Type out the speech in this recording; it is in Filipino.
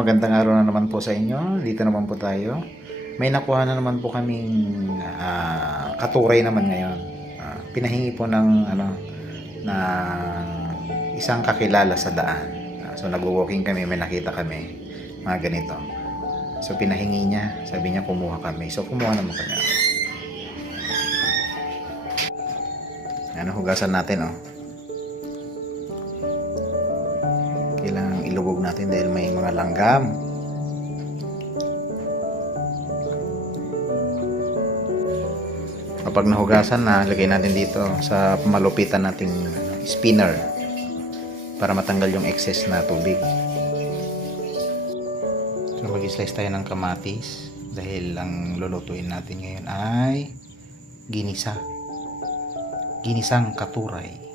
magandang araw na naman po sa inyo. Dito naman po tayo. May nakuha na naman po kaming katuray naman ngayon. Pinahingi po ng isang kakilala sa daan. So nagwo-walking kami, may nakita kami mga ganito. So pinahingi niya, sabi niya kumuha kami. So kumuha naman kami. Hugasan natin Kailangan ilubog natin dahil may mga langgam. Kapag nahugasan na, lagay natin dito sa malupitan nating spinner para matanggal yung excess na tubig. So mag-slice tayo ng kamatis dahil ang lulutuin natin ngayon ay ginisang katuray.